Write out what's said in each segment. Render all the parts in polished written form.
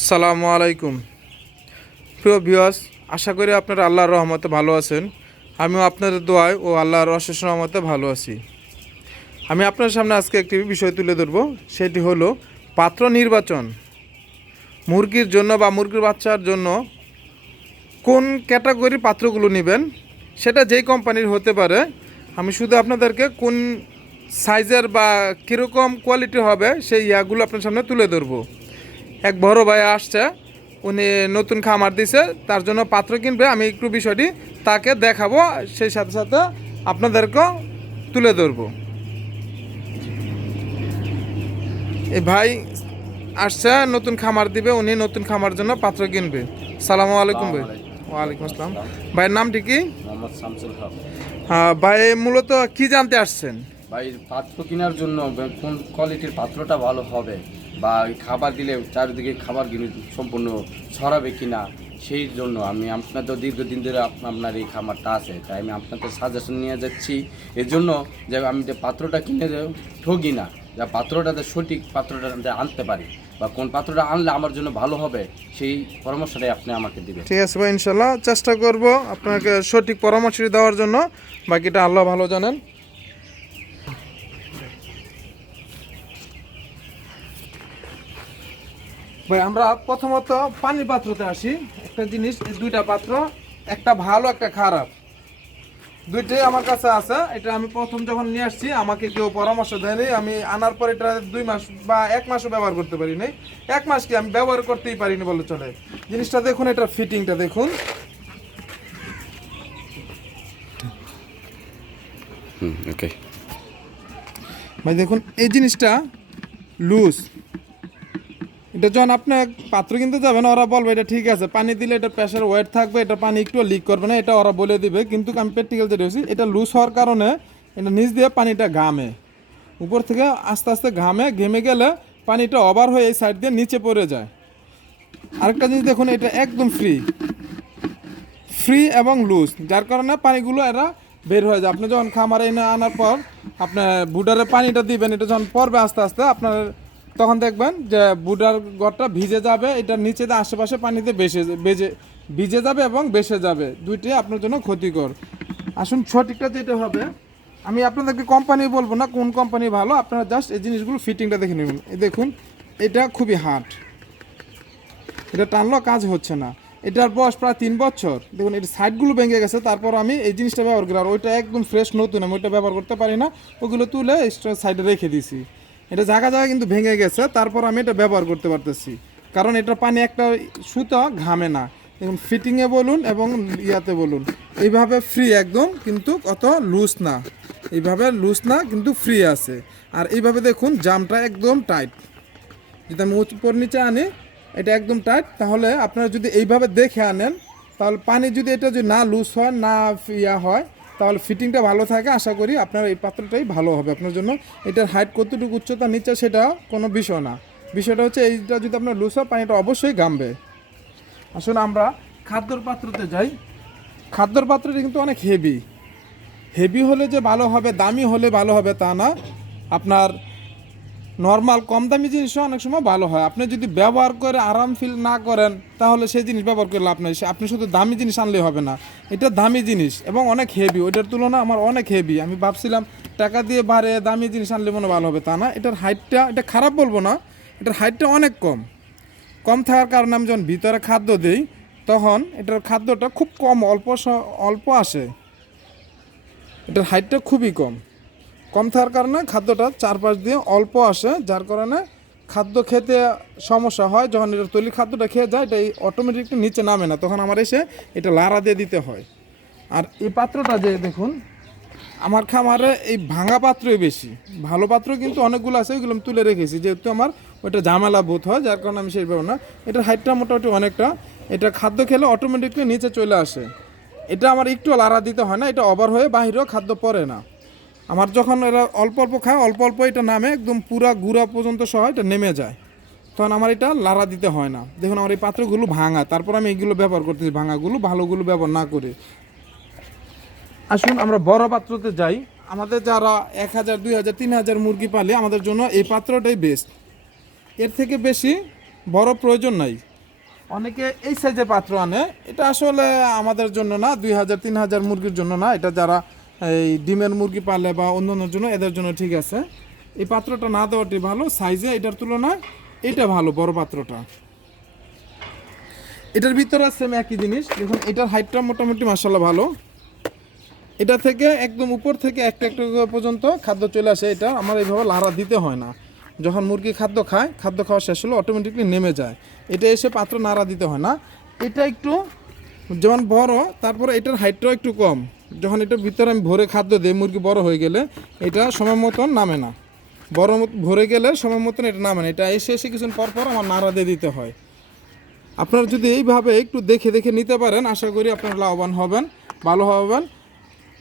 আসসালামু আলাইকুম প্রিয় ভিউয়ার্স, আশা করি আপনারা আল্লাহর রহমতে ভালো আছেন। আমিও আপনাদের দোয়ায় ও আল্লাহর অশেষ রহমতে ভালো আছি। আমি আপনার সামনে আজকে একটি বিষয় তুলে ধরব, সেটি হলো পাত্র নির্বাচন। মুরগির জন্য বা মুরগির বাচ্চার জন্য কোন ক্যাটাগরির পাত্রগুলো নেবেন, সেটা যেই কোম্পানির হতে পারে। আমি শুধু আপনাদেরকে কোন সাইজের বা কীরকম কোয়ালিটি হবে সেই ইয়াগুলো আপনার সামনে তুলে ধরবো। এক বড় ভাই আসছে, উনি নতুন খামার দিছে, তার জন্য পাত্র কিনবে। আমি একটু বিষয়টি তাকে দেখাবো, সেই সাথে সাথে আপনাদেরকেও তুলে ধরবো। এই ভাই আসছে, নতুন খামার দিবে, উনি নতুন খামার জন্য পাত্র কিনবে। সালামু আলাইকুম ভাই। ওয়ালাইকুম আসসালাম। ভাইয়ের নামটি কি? হ্যাঁ ভাই, মূলত কি জানতে আসছেন? ভাই পাত্র কেনার জন্য কোন কোয়ালিটির পাত্রটা ভালো হবে, বা খাবার দিলে চারিদিকে খাবার কিনে সম্পূর্ণ ছড়াবে কিনা, সেই জন্য আমি আপনাদের দীর্ঘদিন ধরে আপনার এই খামারটা আছে, তাই আমি আপনাদের সাজেশন নিয়ে যাচ্ছি। এর জন্য যে আমি যে পাত্রটা কিনে ঠকি না, যা পাত্রটাতে সঠিক পাত্রটা আনতে পারি, বা কোন পাত্রটা আনলে আমার জন্য ভালো হবে, সেই পরামর্শটাই আপনি আমাকে দিবেন। ঠিক আছে ভাই, ইনশাল্লাহ চেষ্টা করব আপনাকে সঠিক পরামর্শ দেওয়ার জন্য। বাকিটা আল্লাহ ভালো জানেন। ভাই আমরা প্রথমত পানির পাত্রতে আসি। একটা জিনিস, দুইটা পাত্র, একটা ভালো একটা খারাপ, দুইটাই আমার কাছে আছে। এটা আমি প্রথম যখন নিয়ে আসছি আমাকে কেউ পরামর্শ দেয়নি। আমি আনার পর এটা 2 মাস বা 1 মাসও ব্যবহার করতে পারি নাই। 1 মাস কি আমি ব্যবহার করতেই পারিনি বলে চলে। জিনিসটা দেখুন, এটা ফিটিংটা দেখুন। ওকে ভাই দেখুন, এই জিনিসটা লুজ। এটা যখন আপনার পাত্র কিনতে যাবেন, ওরা বলবে এটা ঠিক আছে, পানি দিলে এটা প্রেশার ওয়েট থাকবে, এটা পানি একটু লিক করবে না, এটা ওরা বলে দিবে। কিন্তু আমি প্র্যাকটিক্যাল যেটা হয়েছি, এটা লুজ হওয়ার কারণে এটা নিচ দিয়ে পানিটা ঘামে, উপর থেকে আস্তে আস্তে ঘেমে গেলে পানিটা ওভার হয়ে এই সাইড দিয়ে নিচে পড়ে যায়। আরেকটা জিনিস দেখুন, এটা একদম ফ্রি এবং লুজ, যার কারণে পানিগুলো এরা বের হয়ে যায়। আপনি যখন খামারে এনে আনার পর আপনার বুডারে পানিটা দিবেন, এটা যখন পড়বে আস্তে আস্তে আপনার, তখন দেখবেন যে বুডার ঘরটা ভিজে যাবে, এটার নিচে দিয়ে আশেপাশে পানিতে ভিজে যাবে এবং বেসে যাবে, দুইটাই আপনার জন্য ক্ষতিকর। আসুন সঠিকটা যেটা হবে, আমি আপনাদেরকে কোম্পানি বলবো না কোন কোম্পানি ভালো, আপনারা জাস্ট এই জিনিসগুলো ফিটিংটা দেখে নেবেন। এই দেখুন, এটা খুবই হার্ড, এটা টানলেও কাজ হচ্ছে না। এটার বয়স প্রায় 3 বছর। দেখুন এর সাইডগুলো ভেঙে গেছে, তারপর আমি এই জিনিসটা ব্যবহার করি। আর ওইটা একদম ফ্রেশ নতুন, আমি ওইটা ব্যবহার করতে পারি না, ওগুলো তুলে এক্সট্রা সাইডে রেখে দিছি। এটা জায়গা কিন্তু ভেঙে গেছে, তারপর আমি এটা ব্যবহার করতে পারতেছি, কারণ এটা পানি একটা সুতো ঘামে না। দেখুন ফিটিংয়ে বলুন এবং ইয়াতে বলুন, এইভাবে ফ্রি একদম, কিন্তু অত লুজ না। এইভাবে লুজ না, কিন্তু ফ্রি আছে। আর এইভাবে দেখুন জামটা একদম টাইট। যদি আমি উপর নিচে আনি, এটা একদম টাইট। তাহলে আপনারা যদি এইভাবে দেখে আনেন, তাহলে পানি যদি এটা যদি না লুজ হয়, না ইয়া হয়, তাহলে ফিটিংটা ভালো থাকে। আশা করি আপনার এই পাত্রটাই ভালো হবে আপনার জন্য। এটার হাইট কতটুকু উচ্চতা নিচে সেটা কোনো বিষয় না, বিষয়টা হচ্ছে এইটা যদি আপনার লুজ হয়, পানিটা অবশ্যই ঘামবে। আসলে আমরা খাদ্যর পাত্রতে যাই। খাদ্যর পাত্রটা কিন্তু অনেক হেভি হলে যে ভালো হবে, দামি হলে ভালো হবে তা না। আপনার নর্মাল কম দামি জিনিসও অনেক সময় ভালো হয়। আপনি যদি ব্যবহার করে আরাম ফিল না করেন, তাহলে সেই জিনিস ব্যবহার করে লাভ নেই। আপনি শুধু দামি জিনিস আনলেই হবে না, এটা দামি জিনিস এবং অনেক হেভি। ওইটার তুলনায় আমার অনেক হেভি। আমি ভাবছিলাম টাকা দিয়ে বাড়ে দামি জিনিস আনলে মনে ভালো হবে, তা না। এটার হাইটটা, এটা খারাপ বলবো না, এটার হাইটটা অনেক কম থাকার কারণে আমি যখন ভিতরে খাদ্য দিই, তখন এটার খাদ্যটা খুব কম, অল্প আসে। এটার হাইটটা খুবই কম থাকার কারণে খাদ্যটা চারপাশ দিয়ে অল্প আসে, যার কারণে খাদ্য খেতে সমস্যা হয়। যখন এটা তৈরি খাদ্যটা খেয়ে যায়, এটা অটোমেটিকলি নিচে নামে না, তখন আমার এসে এটা লাড়া দিয়ে দিতে হয়। আর এই পাত্রটা যে দেখুন, আমার খামারে এই ভাঙা পাত্রই বেশি, ভালো পাত্র কিন্তু অনেকগুলো আছে, ওইগুলো আমি তুলে রেখেছি, যেহেতু আমার ওইটা ঝামেলা বোধ হয়, যার কারণে আমি সেইভাবে না। এটার হাইটটা মোটামুটি অনেকটা, এটা খাদ্য খেলে অটোমেটিকলি নিচে চলে আসে। এটা আমার একটু লাড়া দিতে হয় না, এটা ওভার হয়ে বাহিরেও খাদ্য পড়ে না। আমার যখন এরা অল্প খায়, অল্প এটা নামে, একদম পুরা গুঁড়া পর্যন্ত সহ এটা নেমে যায়, তখন আমার এটা লাড়া দিতে হয় না। দেখুন আমার এই পাত্রগুলো ভাঙা, তারপর আমি এইগুলো ব্যবহার করতেছি, ভাঙাগুলো ভালোগুলো ব্যবহার না করে। আসুন আমরা বড় পাত্রতে যাই। আমাদের যারা 1000, 2000, 3000 মুরগি পালে, আমাদের জন্য এই পাত্রটাই বেস্ট। এর থেকে বেশি বড় প্রয়োজন নাই। অনেকে এই সাইজের পাত্র আনে, এটা আসলে আমাদের জন্য না, 2000-3000 মুরগির জন্য না, এটা যারা এই ডিমের মুরগি পালে বা অন্যান্যর জন্য এদের জন্য ঠিক আছে। এই পাত্রটা না দেওয়াটি ভালো, সাইজে এটার তুলনায় এটা ভালো, বড় পাত্রটা। এটার ভিতরে সেম একই জিনিস, দেখুন এটার হাইটটা মোটামুটি মাশাআল্লাহ ভালো। এটা থেকে একদম উপর থেকে একটা একটা পর্যন্ত খাদ্য চলে আসে। এটা আমার এইভাবে লাড়া দিতে হয় না, যখন মুরগি খাদ্য খায়, খাদ্য খাওয়া শেষ হলে অটোমেটিকলি নেমে যায়, এটা এসে পাত্র নাড়া দিতে হয় না। এটা একটু যেমন বড়, তারপরে এটার হাইটটাও একটু কম। যখন এটার ভিতরে আমি ভরে খাদ্য দিই, মুরগি বড় হয়ে গেলে এটা সময় মতন নামে না, ভরে গেলে সময় মতন এটা নামে না, এটা এসে কিছুক্ষণ পর পর আমার নাড়া দিয়ে দিতে হয়। আপনারা যদি এইভাবে একটু দেখে দেখে নিতে পারেন, আশা করি আপনারা লাভবান হবেন, ভালো হবেন।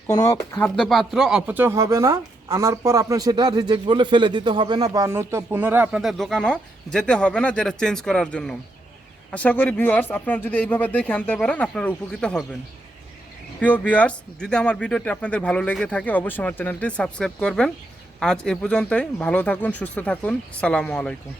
কোনো খাদ্য পাত্র অপচয় হবে না, আনার পর আপনার সেটা রিজেক্ট বলে ফেলে দিতে হবে না, বা নতুন পুনরায় আপনাদের দোকানও যেতে হবে না যেটা চেঞ্জ করার জন্য। আশা করি ভিউয়ার্স আপনারা যদি এইভাবে দেখে আনতে পারেন আপনারা উপকৃত হবেন। প্রিয় ভিউয়ার্স, যদি আমার ভিডিওটি আপনাদের ভালো লেগে থাকে অবশ্যই আমার চ্যানেলটি সাবস্ক্রাইব করবেন। আজ এ পর্যন্তই, ভালো থাকুন, সুস্থ থাকুন, সালামু আলাইকুম।